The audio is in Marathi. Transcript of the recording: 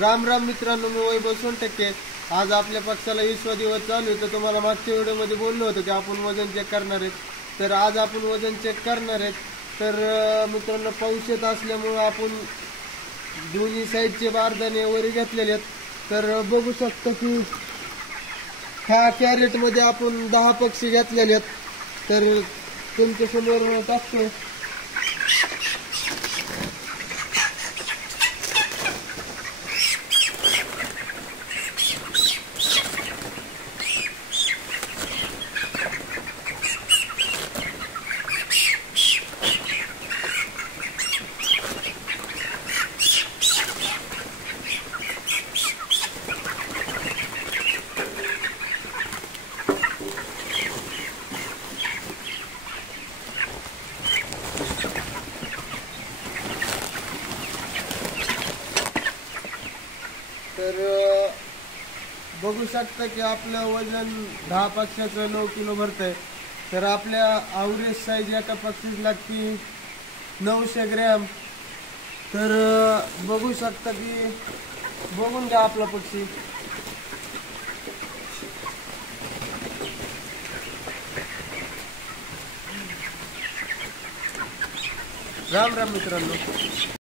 राम राम मित्रांनो, मी वैभव सोनटक्के. आज आपल्या पक्षाला 20वा दिवस चालू आहे. तर तुम्हाला मागच्या व्हिडिओमध्ये बोललो होतो की आपण वजन चेक करणार आहेत. तर आज आपण वजन चेक करणार आहेत. तर मित्रांनो, पाऊस येत असल्यामुळं आपण दोन्ही साईडचे बारदाणे वरी घेतलेले आहेत. तर बघू शकतो की ह्या कॅरेटमध्ये आपण 10 पक्षी घेतलेले आहेत. तर तुमच्यासमोर टाकतो. तर बघू शकता की आपलं वजन 10 पक्षाचं 9 किलो भरतंय. तर आपल्या ॲव्हरेज साईज एका पक्षीच लागते 900 ग्रॅम. तर बघू शकता की बघून घ्या आपला पक्षी. राम राम मित्रांनो.